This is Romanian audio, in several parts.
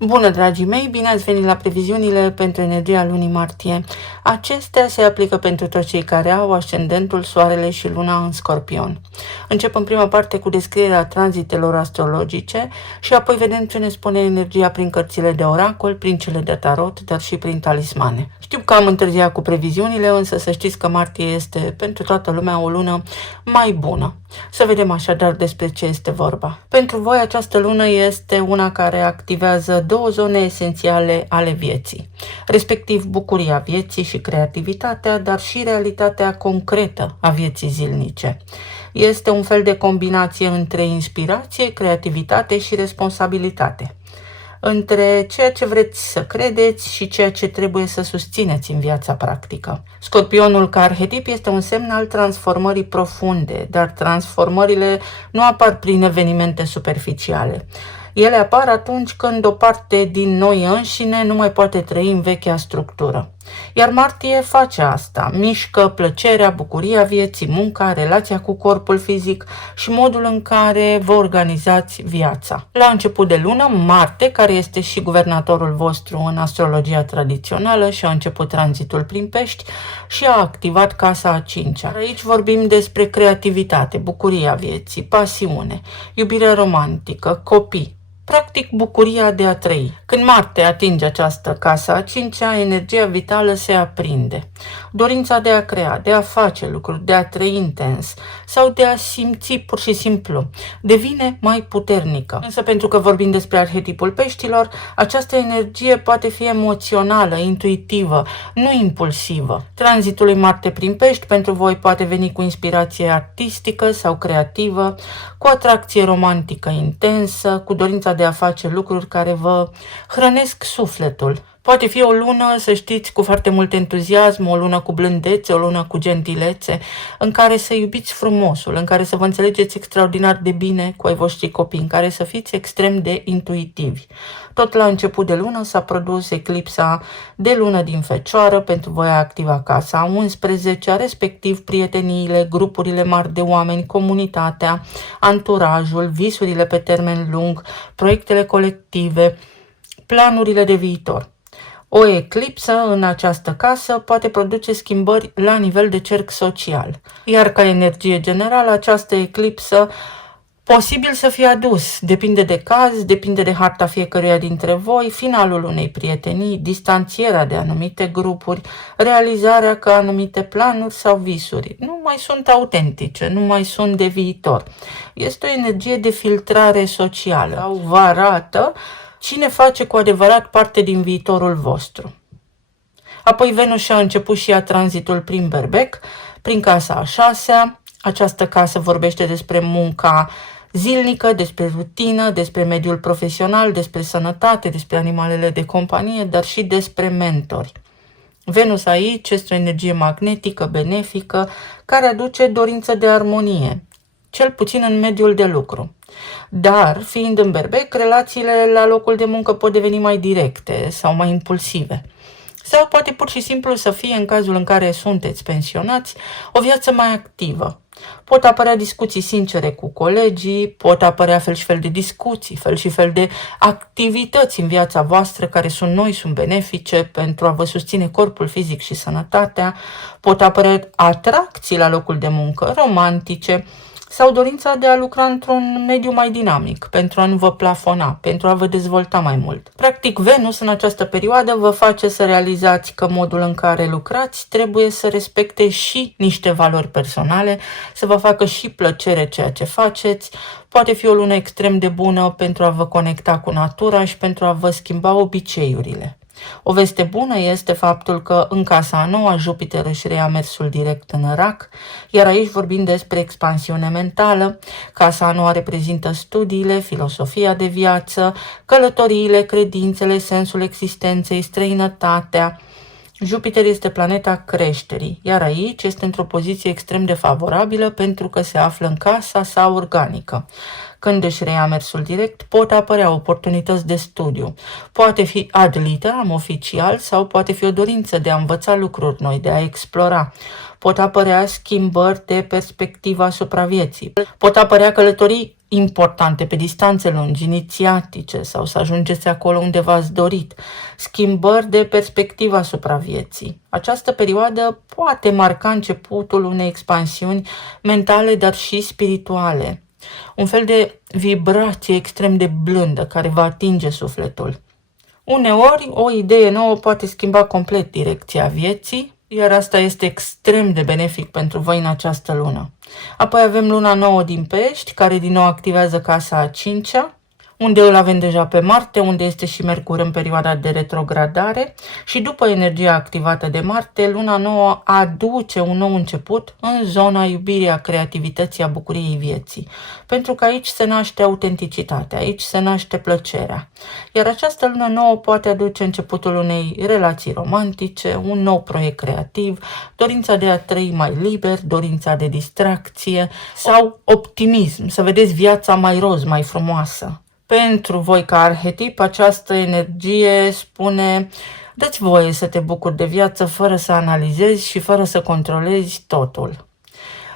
Bună, dragii mei! Bine ați venit la previziunile pentru energia lunii martie. Acestea se aplică pentru toți cei care au ascendentul, soarele și luna în Scorpion. Încep în prima parte cu descrierea tranzitelor astrologice și apoi vedem ce ne spune energia prin cărțile de oracol, prin cele de tarot, dar și prin talismane. Știu că am întârziat cu previziunile, însă să știți că martie este pentru toată lumea o lună mai bună. Să vedem așadar despre ce este vorba. Pentru voi această lună este una care activează două zone esențiale ale vieții, respectiv bucuria vieții și creativitatea, dar și realitatea concretă a vieții zilnice. Este un fel de combinație între inspirație, creativitate și responsabilitate, între ceea ce vreți să credeți și ceea ce trebuie să susțineți în viața practică. Scorpionul ca arhetip este un semn al transformării profunde, dar transformările nu apar prin evenimente superficiale. Ele apar atunci când o parte din noi înșine nu mai poate trăi în vechea structură. Iar martie face asta, mișcă plăcerea, bucuria vieții, munca, relația cu corpul fizic și modul în care vă organizați viața. La început de lună, Marte, care este și guvernatorul vostru în astrologia tradițională, și-a început tranzitul prin Pești și a activat casa a 5-a. Aici vorbim despre creativitate, bucuria vieții, pasiune, iubire romantică, copii. Practic, bucuria de a trăi. Când Marte atinge această casă a 5-a, energia vitală se aprinde. Dorința de a crea, de a face lucruri, de a trăi intens sau de a simți pur și simplu devine mai puternică. Însă pentru că vorbim despre arhetipul peștilor, această energie poate fi emoțională, intuitivă, nu impulsivă. Tranzitul lui Marte prin Pești pentru voi poate veni cu inspirație artistică sau creativă, cu atracție romantică intensă, cu dorința de a face lucruri care vă hrănesc sufletul. Poate fi o lună, să știți, cu foarte mult entuziasm, o lună cu blândețe, o lună cu gentilețe, în care să iubiți frumosul, în care să vă înțelegeți extraordinar de bine cu ai voștri copii, în care să fiți extrem de intuitivi. Tot la început de lună s-a produs eclipsa de lună din Fecioară, pentru voi a activa casa a 11-a, respectiv prieteniile, grupurile mari de oameni, comunitatea, anturajul, visurile pe termen lung, proiectele colective, planurile de viitor. O eclipsă în această casă poate produce schimbări la nivel de cerc social, iar ca energie generală această eclipsă posibil să fie adus, depinde de caz, depinde de harta fiecăruia dintre voi, finalul unei prietenii, distanțierea de anumite grupuri, realizarea că anumite planuri sau visuri nu mai sunt autentice, nu mai sunt de viitor. Este o energie de filtrare socială sau vă arată cine face cu adevărat parte din viitorul vostru. Apoi Venus și-a început și ea tranzitul prin Berbec, prin casa a 6-a. Această casă vorbește despre munca zilnică, despre rutină, despre mediul profesional, despre sănătate, despre animalele de companie, dar și despre mentori. Venus aici este o energie magnetică, benefică, care aduce dorință de armonie, cel puțin în mediul de lucru. Dar, fiind în Berbec, relațiile la locul de muncă pot deveni mai directe sau mai impulsive. Sau poate pur și simplu să fie, în cazul în care sunteți pensionați, o viață mai activă. Pot apărea discuții sincere cu colegii, pot apărea fel și fel de discuții, fel și fel de activități în viața voastră care sunt noi, sunt benefice pentru a vă susține corpul fizic și sănătatea, pot apărea atracții la locul de muncă romantice, sau dorința de a lucra într-un mediu mai dinamic, pentru a nu vă plafona, pentru a vă dezvolta mai mult. Practic, Venus în această perioadă vă face să realizați că modul în care lucrați trebuie să respecte și niște valori personale, să vă facă și plăcere ceea ce faceți. Poate fi o lună extrem de bună pentru a vă conecta cu natura și pentru a vă schimba obiceiurile. O veste bună este faptul că în casa a 9-a Jupiter își reia mersul direct în Rac, iar aici vorbim despre expansiune mentală. Casa a 9-a reprezintă studiile, filosofia de viață, călătoriile, credințele, sensul existenței, străinătatea. Jupiter este planeta creșterii, iar aici este într-o poziție extrem de favorabilă pentru că se află în casa sa organică. Când își reia mersul direct, pot apărea oportunități de studiu. Poate fi ad literam oficial sau poate fi o dorință de a învăța lucruri noi, de a explora. Pot apărea schimbări de perspectivă asupra vieții. Pot apărea călătorii importante, pe distanțe lungi, inițiatice sau să ajungeți acolo unde v-ați dorit, schimbări de perspectivă asupra vieții. Această perioadă poate marca începutul unei expansiuni mentale, dar și spirituale. Un fel de vibrație extrem de blândă care va atinge sufletul. Uneori, o idee nouă poate schimba complet direcția vieții, iar asta este extrem de benefic pentru voi în această lună. Apoi avem luna nouă din Pești, care din nou activează casa a 5-a, unde îl avem deja pe Marte, unde este și Mercur în perioada de retrogradare și după energia activată de Marte, luna nouă aduce un nou început în zona iubirii, a creativității, a bucuriei vieții. Pentru că aici se naște autenticitatea, aici se naște plăcerea. Iar această lună nouă poate aduce începutul unei relații romantice, un nou proiect creativ, dorința de a trăi mai liber, dorința de distracție sau optimism, să vedeți viața mai roz, mai frumoasă. Pentru voi ca arhetip, această energie spune: dă-ți voie să te bucuri de viață fără să analizezi și fără să controlezi totul.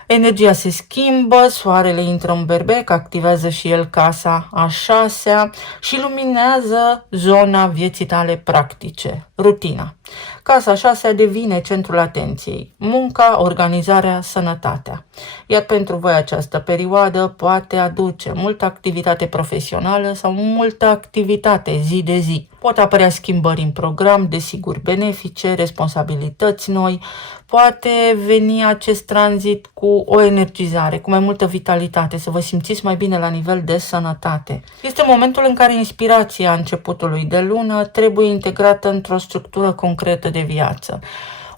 Energia se schimbă, soarele intră în berbec, activează și el casa a 6-a și luminează zona vieții tale practice, rutina. Casa a 6-a devine centrul atenției, munca, organizarea, sănătatea. Iar pentru voi această perioadă poate aduce multă activitate profesională sau multă activitate zi de zi. Pot apărea schimbări în program, desigur benefice, responsabilități noi, poate veni acest tranzit cu o energizare, cu mai multă vitalitate, să vă simțiți mai bine la nivel de sănătate. Este momentul în care inspirația începutului de lună trebuie integrată într-o structură concretă de viață.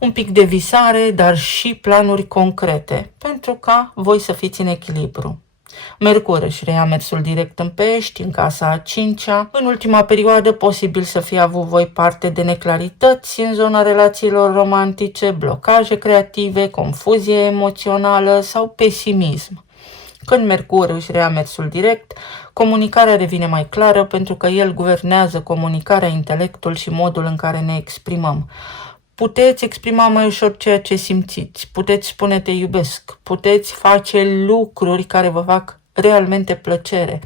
Un pic de visare, dar și planuri concrete, pentru ca voi să fiți în echilibru. Mercur își reia mersul direct în Pești, în casa a 5-a. În ultima perioadă, posibil să fie avut voi parte de neclarități în zona relațiilor romantice, blocaje creative, confuzie emoțională sau pesimism. Când Mercur își reia mersul direct, comunicarea devine mai clară pentru că el guvernează comunicarea, intelectul și modul în care ne exprimăm. Puteți exprima mai ușor ceea ce simțiți, puteți spune te iubesc, puteți face lucruri care vă fac realmente plăcere.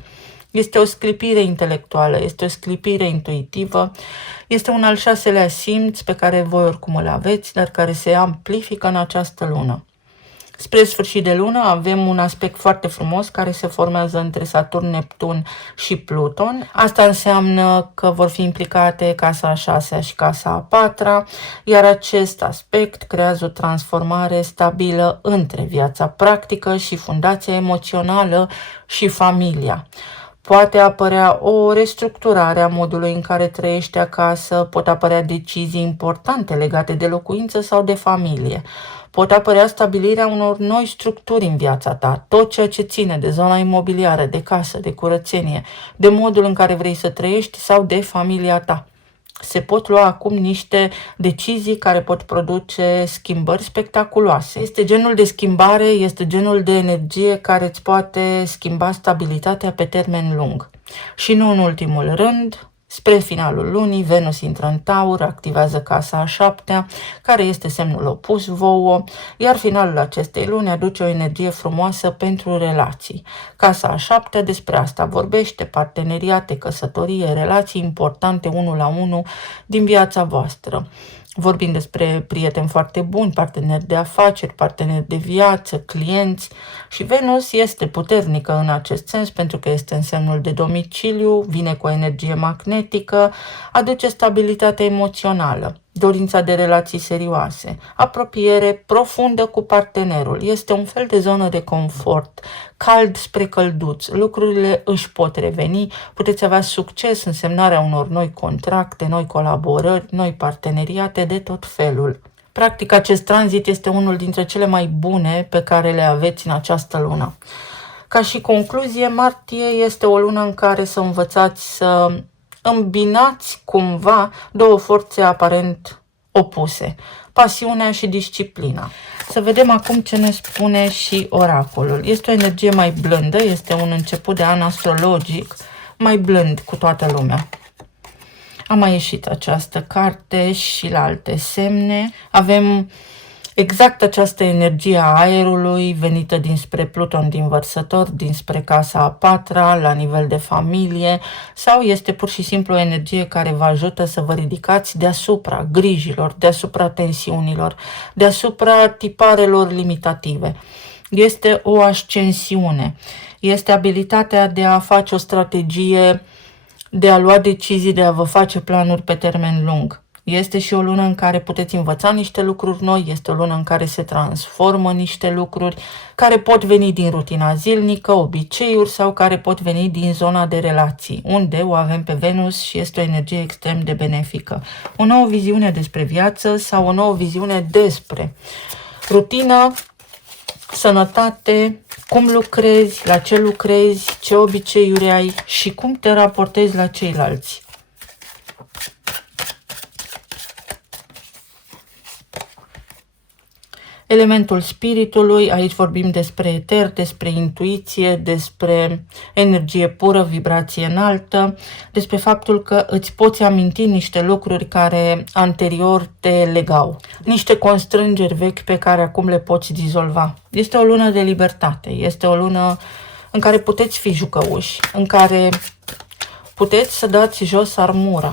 Este o sclipire intelectuală, este o sclipire intuitivă, este un al 6-lea simț pe care voi oricum îl aveți, dar care se amplifică în această lună. Spre sfârșit de lună avem un aspect foarte frumos care se formează între Saturn, Neptun și Pluton. Asta înseamnă că vor fi implicate casa a 6-a și casa a 4-a, iar acest aspect creează o transformare stabilă între viața practică și fundația emoțională și familia. Poate apărea o restructurare a modului în care trăiești acasă, pot apărea decizii importante legate de locuință sau de familie. Pot apărea stabilirea unor noi structuri în viața ta, tot ceea ce ține de zona imobiliară, de casă, de curățenie, de modul în care vrei să trăiești sau de familia ta. Se pot lua acum niște decizii care pot produce schimbări spectaculoase. Este genul de schimbare, este genul de energie care îți poate schimba stabilitatea pe termen lung. Și nu în ultimul rând, spre finalul lunii, Venus intră în Taur, activează casa a 7-a, care este semnul opus vouă, iar finalul acestei luni aduce o energie frumoasă pentru relații. Casa a 7-a despre asta vorbește, parteneriate, căsătorie, relații importante 1-la-1 din viața voastră. Vorbim despre prieteni foarte buni, parteneri de afaceri, parteneri de viață, clienți și Venus este puternică în acest sens pentru că este în semnul de domiciliu, vine cu o energie magnetică, aduce stabilitate emoțională, dorința de relații serioase, apropiere profundă cu partenerul. Este un fel de zonă de confort, cald spre călduț, lucrurile își pot reveni, puteți avea succes în semnarea unor noi contracte, noi colaborări, noi parteneriate de tot felul. Practic, acest tranzit este unul dintre cele mai bune pe care le aveți în această lună. Ca și concluzie, martie este o lună în care să învățați să îmbinați cumva două forțe aparent opuse, pasiunea și disciplina. Să vedem acum ce ne spune și oracolul. Este o energie mai blândă, este un început de an astrologic mai blând cu toată lumea. A mai ieșit această carte și la alte semne. Avem Exact această energie a aerului venită dinspre Pluton din Vărsător, dinspre casa a patra, la nivel de familie, sau este pur și simplu o energie care vă ajută să vă ridicați deasupra grijilor, deasupra tensiunilor, deasupra tiparelor limitative. Este o ascensiune, este abilitatea de a face o strategie, de a lua decizii, de a vă face planuri pe termen lung. Este și o lună în care puteți învăța niște lucruri noi, este o lună în care se transformă niște lucruri care pot veni din rutina zilnică, obiceiuri sau care pot veni din zona de relații, unde o avem pe Venus și este o energie extrem de benefică. O nouă viziune despre viață sau o nouă viziune despre rutină, sănătate, cum lucrezi, la ce lucrezi, ce obiceiuri ai și cum te raportezi la ceilalți. Elementul spiritului, aici vorbim despre eter, despre intuiție, despre energie pură, vibrație înaltă, despre faptul că îți poți aminti niște lucruri care anterior te legau, niște constrângeri vechi pe care acum le poți dizolva. Este o lună de libertate, este o lună în care puteți fi jucăuși, în care puteți să dați jos armura.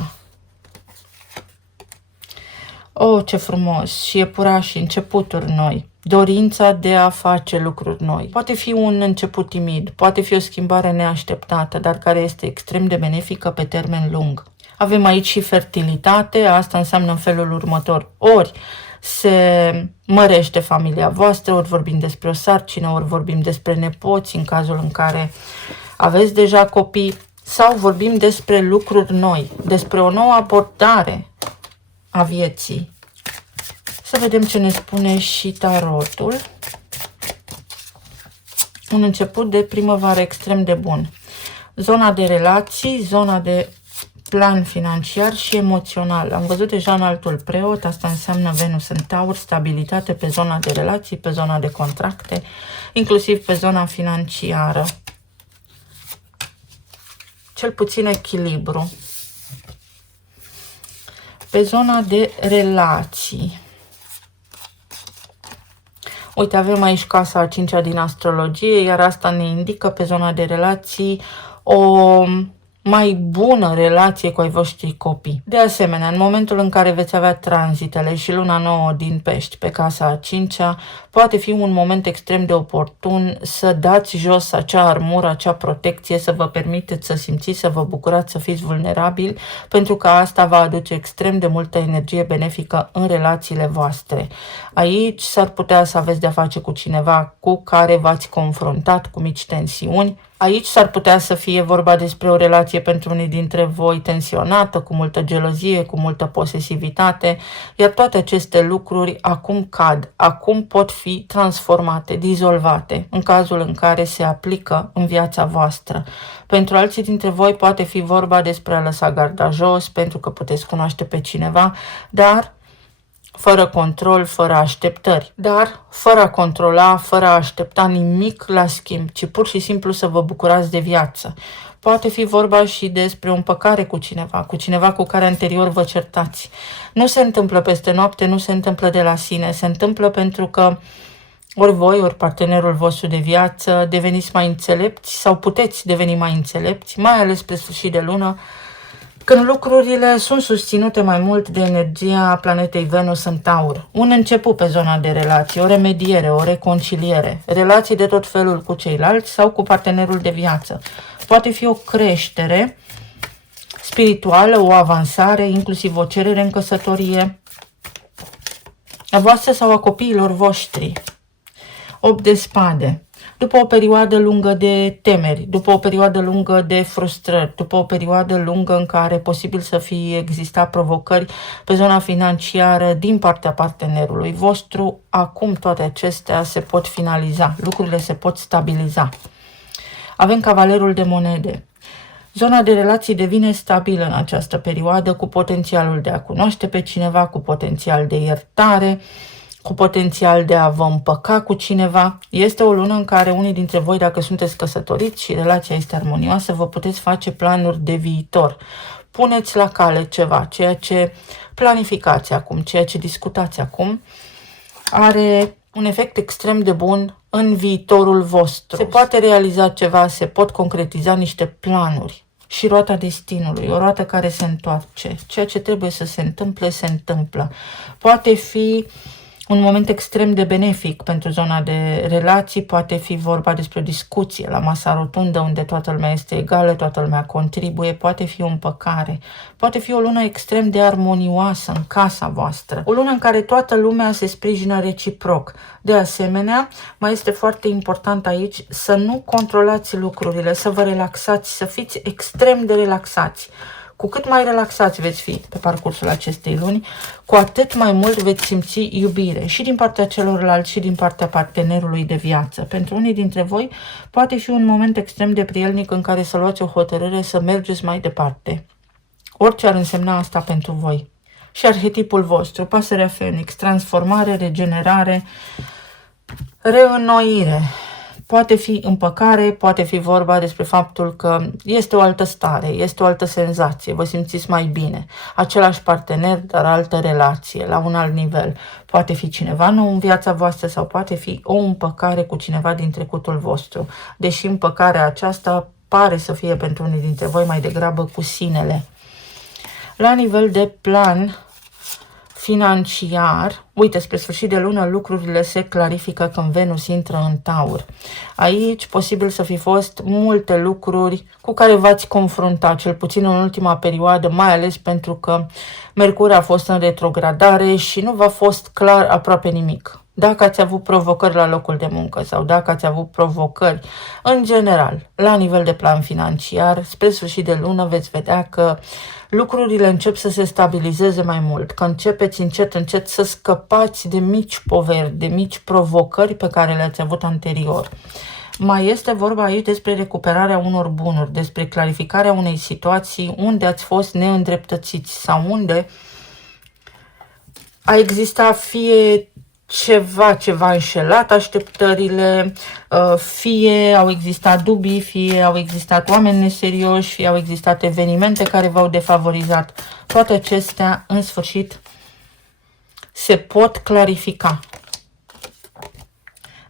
Oh, ce frumos! Și iepurași, începuturi noi, dorința de a face lucruri noi. Poate fi un început timid, poate fi o schimbare neașteptată, dar care este extrem de benefică pe termen lung. Avem aici și fertilitate, asta înseamnă în felul următor. Ori se mărește familia voastră, ori vorbim despre o sarcină, ori vorbim despre nepoți în cazul în care aveți deja copii, sau vorbim despre lucruri noi, despre o nouă abordare a vieții. Să vedem ce ne spune și tarotul. Un început de primăvară extrem de bun. Zona de relații, zona de plan financiar și emoțional. Am văzut deja în altul preot, asta înseamnă Venus în Taur, stabilitate pe zona de relații, pe zona de contracte, inclusiv pe zona financiară. Cel puțin echilibru. Pe zona de relații. Uite, avem aici casa a 5-a din astrologie, iar asta ne indică pe zona de relații o mai bună relație cu ai voștri copii. De asemenea, în momentul în care veți avea tranzitele și luna nouă din Pești pe casa a 5-a, poate fi un moment extrem de oportun să dați jos acea armură, acea protecție, să vă permiteți să simțiți, să vă bucurați, să fiți vulnerabili, pentru că asta va aduce extrem de multă energie benefică în relațiile voastre. Aici s-ar putea să aveți de-a face cu cineva cu care v-ați confruntat cu mici tensiuni. Aici s-ar putea să fie vorba despre o relație pentru unii dintre voi tensionată, cu multă gelozie, cu multă posesivitate, iar toate aceste lucruri acum cad, acum pot fi transformate, dizolvate, în cazul în care se aplică în viața voastră. Pentru alții dintre voi poate fi vorba despre a lăsa garda jos, pentru că puteți cunoaște pe cineva, dar fără control, fără așteptări, dar fără a controla, fără a aștepta nimic la schimb, ci pur și simplu să vă bucurați de viață. Poate fi vorba și despre o împăcare cu cineva cu care anterior vă certați. Nu se întâmplă peste noapte, nu se întâmplă de la sine, se întâmplă pentru că ori voi, ori partenerul vostru de viață deveniți mai înțelepți sau puteți deveni mai înțelepți, mai ales pe sfârșit de lună, când lucrurile sunt susținute mai mult de energia planetei Venus în Taur. Un început pe zona de relații, o remediere, o reconciliere, relații de tot felul cu ceilalți sau cu partenerul de viață. Poate fi o creștere spirituală, o avansare, inclusiv o cerere în căsătorie a voastră sau a copiilor voștri. 8 de spade. După o perioadă lungă de temeri, după o perioadă lungă de frustrări, după o perioadă lungă în care posibil să fie existat provocări pe zona financiară din partea partenerului vostru, acum toate acestea se pot finaliza, lucrurile se pot stabiliza. Avem cavalerul de monede. Zona de relații devine stabilă în această perioadă, cu potențialul de a cunoaște pe cineva, cu potențial de iertare, cu potențial de a vă împăca cu cineva. Este o lună în care unii dintre voi, dacă sunteți căsătoriți și relația este armonioasă, vă puteți face planuri de viitor. Puneți la cale ceva, ceea ce planificați acum, ceea ce discutați acum, are un efect extrem de bun în viitorul vostru. Se poate realiza ceva, se pot concretiza niște planuri. Și roata destinului, o roată care se întoarce. Ceea ce trebuie să se întâmple, se întâmplă. Poate fi un moment extrem de benefic pentru zona de relații, poate fi vorba despre o discuție la masa rotundă unde toată lumea este egală, toată lumea contribuie, poate fi o împăcare, poate fi o lună extrem de armonioasă în casa voastră, o lună în care toată lumea se sprijină reciproc. De asemenea, mai este foarte important aici să nu controlați lucrurile, să vă relaxați, să fiți extrem de relaxați. Cu cât mai relaxați veți fi pe parcursul acestei luni, cu atât mai mult veți simți iubire și din partea celorlalți și din partea partenerului de viață. Pentru unii dintre voi poate fi un moment extrem de prielnic în care să luați o hotărâre să mergeți mai departe. Orice ar însemna asta pentru voi. Și arhetipul vostru, pasărea Phoenix, transformare, regenerare, reînnoire. Poate fi împăcare, poate fi vorba despre faptul că este o altă stare, este o altă senzație, vă simțiți mai bine. Același partener, dar altă relație, la un alt nivel. Poate fi cineva nou în viața voastră sau poate fi o împăcare cu cineva din trecutul vostru. Deși împăcarea aceasta pare să fie pentru unii dintre voi mai degrabă cu sinele. La nivel de plan financiar, uite, spre sfârșit de lună lucrurile se clarifică când Venus intră în Taur. Aici, posibil să fi fost multe lucruri cu care v-ați confruntat, cel puțin în ultima perioadă, mai ales pentru că Mercur a fost în retrogradare și nu v-a fost clar aproape nimic. Dacă ați avut provocări la locul de muncă sau dacă ați avut provocări în general, la nivel de plan financiar, spre sfârșit de lună veți vedea că lucrurile încep să se stabilizeze mai mult, că începeți încet să scăpați de mici poveri, de mici provocări pe care le-ați avut anterior. Mai este vorba aici despre recuperarea unor bunuri, despre clarificarea unei situații unde ați fost neîndreptățiți sau unde a existat fie ceva ce v-a înșelat așteptările, fie au existat dubii, fie au existat oameni neserioși, fie au existat evenimente care v-au defavorizat. Toate acestea, în sfârșit, se pot clarifica.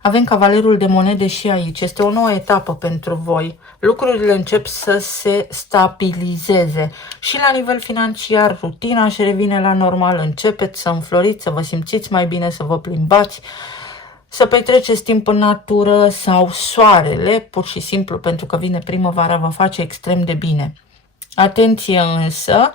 Avem cavalerul de monede și aici. Este o nouă etapă pentru voi. Lucrurile încep să se stabilizeze. Și la nivel financiar, rutina își revine la normal. Începeți să înfloriți, să vă simțiți mai bine, să vă plimbați, să petreceți timp în natură sau soarele, pur și simplu pentru că vine primăvara, vă face extrem de bine. Atenție însă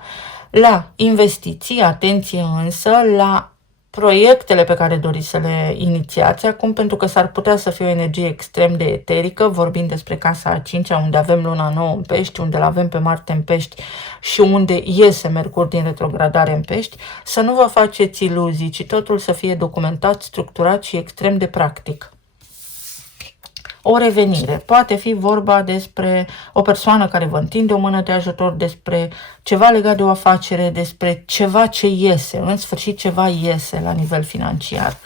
la investiții, atenție însă la proiectele pe care doriți să le inițiați acum, pentru că s-ar putea să fie o energie extrem de eterică, vorbind despre casa a 5-a, unde avem luna nouă în Pești, unde îl avem pe Marte în Pești și unde iese Mercur din retrogradare în Pești, să nu vă faceți iluzii, ci totul să fie documentat, structurat și extrem de practic. O revenire. Poate fi vorba despre o persoană care vă întinde o mână de ajutor, despre ceva legat de o afacere, despre ceva ce iese, în sfârșit ceva iese la nivel financiar.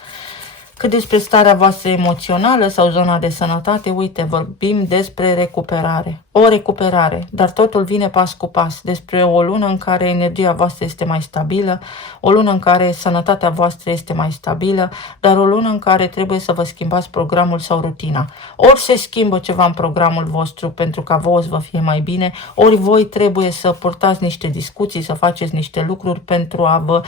Cât despre starea voastră emoțională sau zona de sănătate, uite, vorbim despre recuperare. O recuperare, dar totul vine pas cu pas, despre o lună în care energia voastră este mai stabilă, o lună în care sănătatea voastră este mai stabilă, dar o lună în care trebuie să vă schimbați programul sau rutina. Ori se schimbă ceva în programul vostru pentru ca vouă să vă fie mai bine, ori voi trebuie să purtați niște discuții, să faceți niște lucruri pentru a vă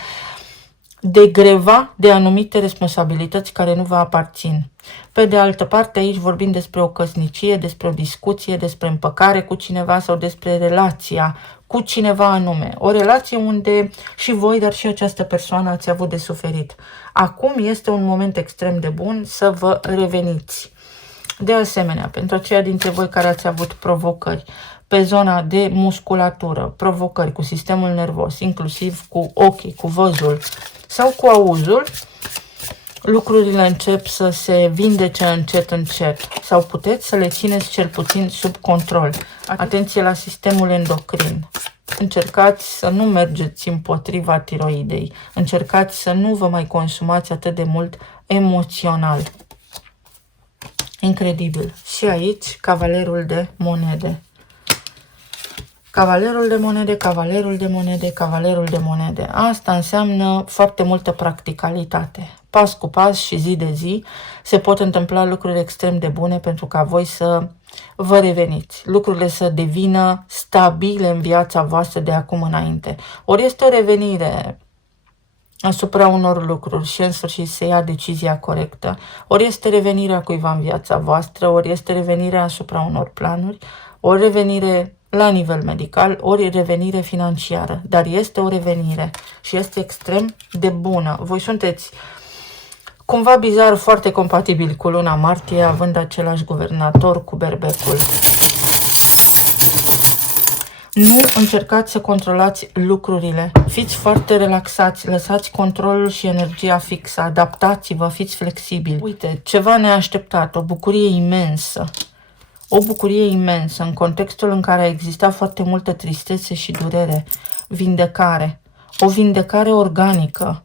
degreva de anumite responsabilități care nu vă aparțin. Pe de altă parte, aici vorbim despre o căsnicie, despre o discuție, despre împăcare cu cineva sau despre relația cu cineva anume. O relație unde și voi, dar și această persoană ați avut de suferit. Acum este un moment extrem de bun să vă reveniți. De asemenea, pentru aceia dintre voi care ați avut provocări pe zona de musculatură, provocări cu sistemul nervos, inclusiv cu ochii, cu văzul sau cu auzul, lucrurile încep să se vindece încet sau puteți să le țineți cel puțin sub control. Atenție la sistemul endocrin. Încercați să nu mergeți împotriva tiroidei. Încercați să nu vă mai consumați atât de mult emoțional. Incredibil. Și aici, cavalerul de monede. Cavalerul de monede, cavalerul de monede, cavalerul de monede. Asta înseamnă foarte multă practicalitate. Pas cu pas și zi de zi se pot întâmpla lucruri extrem de bune pentru ca voi să vă reveniți. Lucrurile să devină stabile în viața voastră de acum înainte. Ori este o revenire asupra unor lucruri și în sfârșit se ia decizia corectă. Ori este revenirea cuiva în viața voastră, ori este revenirea asupra unor planuri, ori revenire la nivel medical, ori revenire financiară. Dar este o revenire și este extrem de bună. Voi sunteți cumva bizar foarte compatibil cu luna martie, având același guvernator cu berbecul. Nu încercați să controlați lucrurile. Fiți foarte relaxați, lăsați controlul și energia fixă, adaptați-vă, fiți flexibili. Uite, ceva neașteptat, o bucurie imensă. O bucurie imensă în contextul în care a existat foarte multă tristețe și durere. Vindecare. O vindecare organică.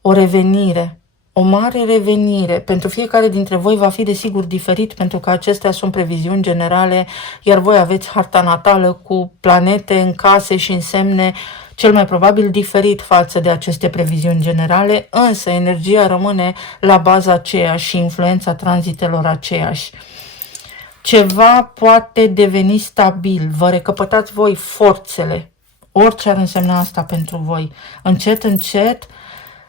O revenire. O mare revenire. Pentru fiecare dintre voi va fi desigur diferit, pentru că acestea sunt previziuni generale, iar voi aveți harta natală cu planete în case și în semne cel mai probabil diferit față de aceste previziuni generale, însă energia rămâne la baza aceeași și influența tranzitelor aceeași. Ceva poate deveni stabil, vă recăpătați voi forțele, orice ar însemna asta pentru voi. Încet, încet,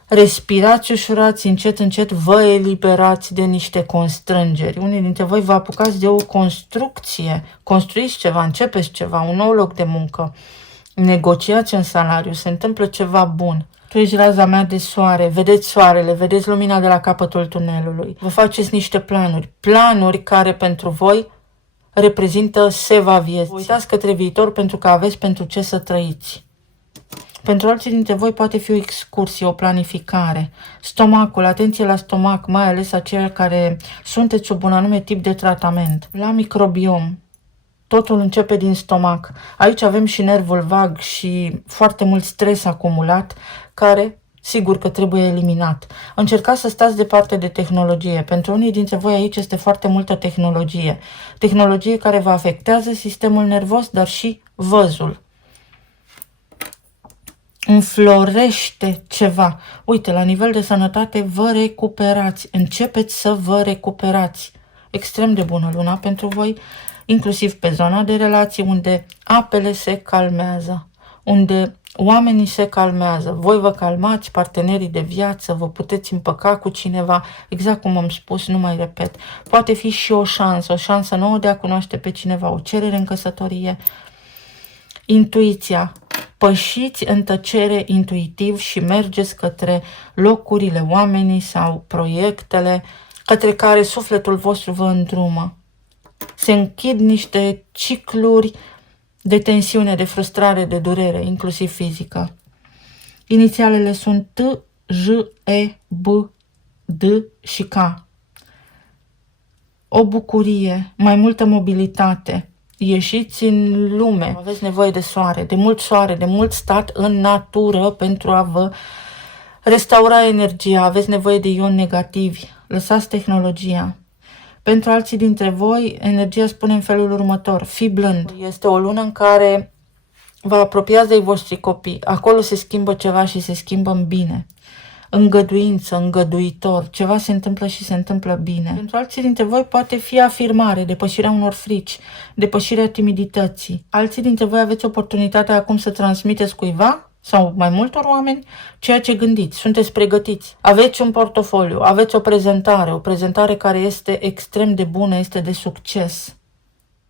respirați, ușurați, încet, încet, vă eliberați de niște constrângeri. Unii dintre voi vă apucați de o construcție, construiți ceva, începeți ceva, un nou loc de muncă, negociați un salariu, se întâmplă ceva bun. Tu ești raza mea de soare, vedeți soarele, vedeți lumina de la capătul tunelului. Vă faceți niște planuri, planuri care pentru voi reprezintă seva vieții. Uitați către viitor pentru că aveți pentru ce să trăiți. Pentru alții dintre voi poate fi o excursie, o planificare. Stomacul, atenție la stomac, mai ales aceia care sunteți sub un anume tip de tratament. La microbiom. Totul începe din stomac. Aici avem și nervul vag și foarte mult stres acumulat, care sigur că trebuie eliminat. Încercați să stați departe de tehnologie. Pentru unii dintre voi aici este foarte multă tehnologie. Tehnologie care vă afectează sistemul nervos, dar și văzul. Înflorește ceva. Uite, la nivel de sănătate vă recuperați. Începeți să vă recuperați. Extrem de bună luna pentru voi, inclusiv pe zona de relații, unde apele se calmează, unde oamenii se calmează. Voi vă calmați, partenerii de viață, vă puteți împăca cu cineva, exact cum am spus, nu mai repet. Poate fi și o șansă nouă de a cunoaște pe cineva, o cerere în căsătorie. Intuiția. Pășiți în tăcere intuitiv și mergeți către locurile, oamenii sau proiectele către care sufletul vostru vă îndrumă. Se închid niște cicluri de tensiune, de frustrare, de durere, inclusiv fizică. Inițialele sunt T, J, E, B, D și K. O bucurie, mai multă mobilitate. Ieșiți în lume, aveți nevoie de soare, de mult stat în natură pentru a vă restaura energia, aveți nevoie de ioni negativi, lăsați tehnologia. Pentru alții dintre voi, energia spune în felul următor, fii blând. Este o lună în care vă apropiați de voștri copii, acolo se schimbă ceva și se schimbă în bine. Îngăduință, îngăduitor, ceva se întâmplă și se întâmplă bine. Pentru alții dintre voi poate fi afirmare, depășirea unor frici, depășirea timidității. Alții dintre voi aveți oportunitatea acum să transmiteți cuiva sau mai multor oameni ceea ce gândiți, sunteți pregătiți. Aveți un portofoliu, aveți o prezentare care este extrem de bună, este de succes.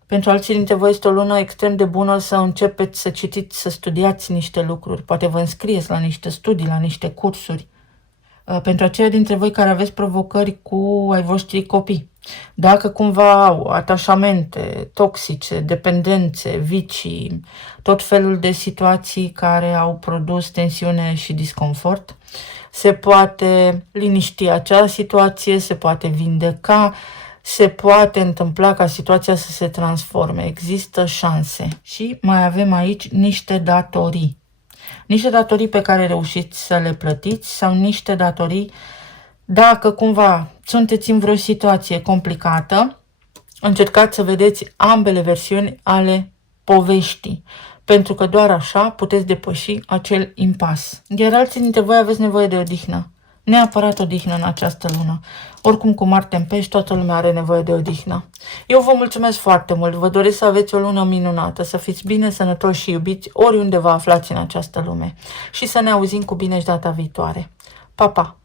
Pentru alții dintre voi este o lună extrem de bună să începeți să citiți, să studiați niște lucruri, poate vă înscrieți la niște studii, la niște cursuri. Pentru aceia dintre voi care aveți provocări cu ai voștri copii. Dacă cumva au atașamente toxice, dependențe, vicii, tot felul de situații care au produs tensiune și disconfort, se poate liniști acea situație, se poate vindeca, se poate întâmpla ca situația să se transforme. Există șanse. Și mai avem aici niște datorii. Niște datorii pe care reușiți să le plătiți sau niște datorii dacă cumva sunteți în vreo situație complicată, încercați să vedeți ambele versiuni ale poveștii. pentru că doar așa puteți depăși acel impas. Iar alții dintre voi aveți nevoie de odihnă. Neapărat odihnă în această lună. Oricum, cu Marte în pești, toată lumea are nevoie de odihnă. Eu vă mulțumesc foarte mult, vă doresc să aveți o lună minunată, să fiți bine, sănătoși și iubiți oriunde vă aflați în această lume și să ne auzim cu bine și data viitoare. Pa, pa!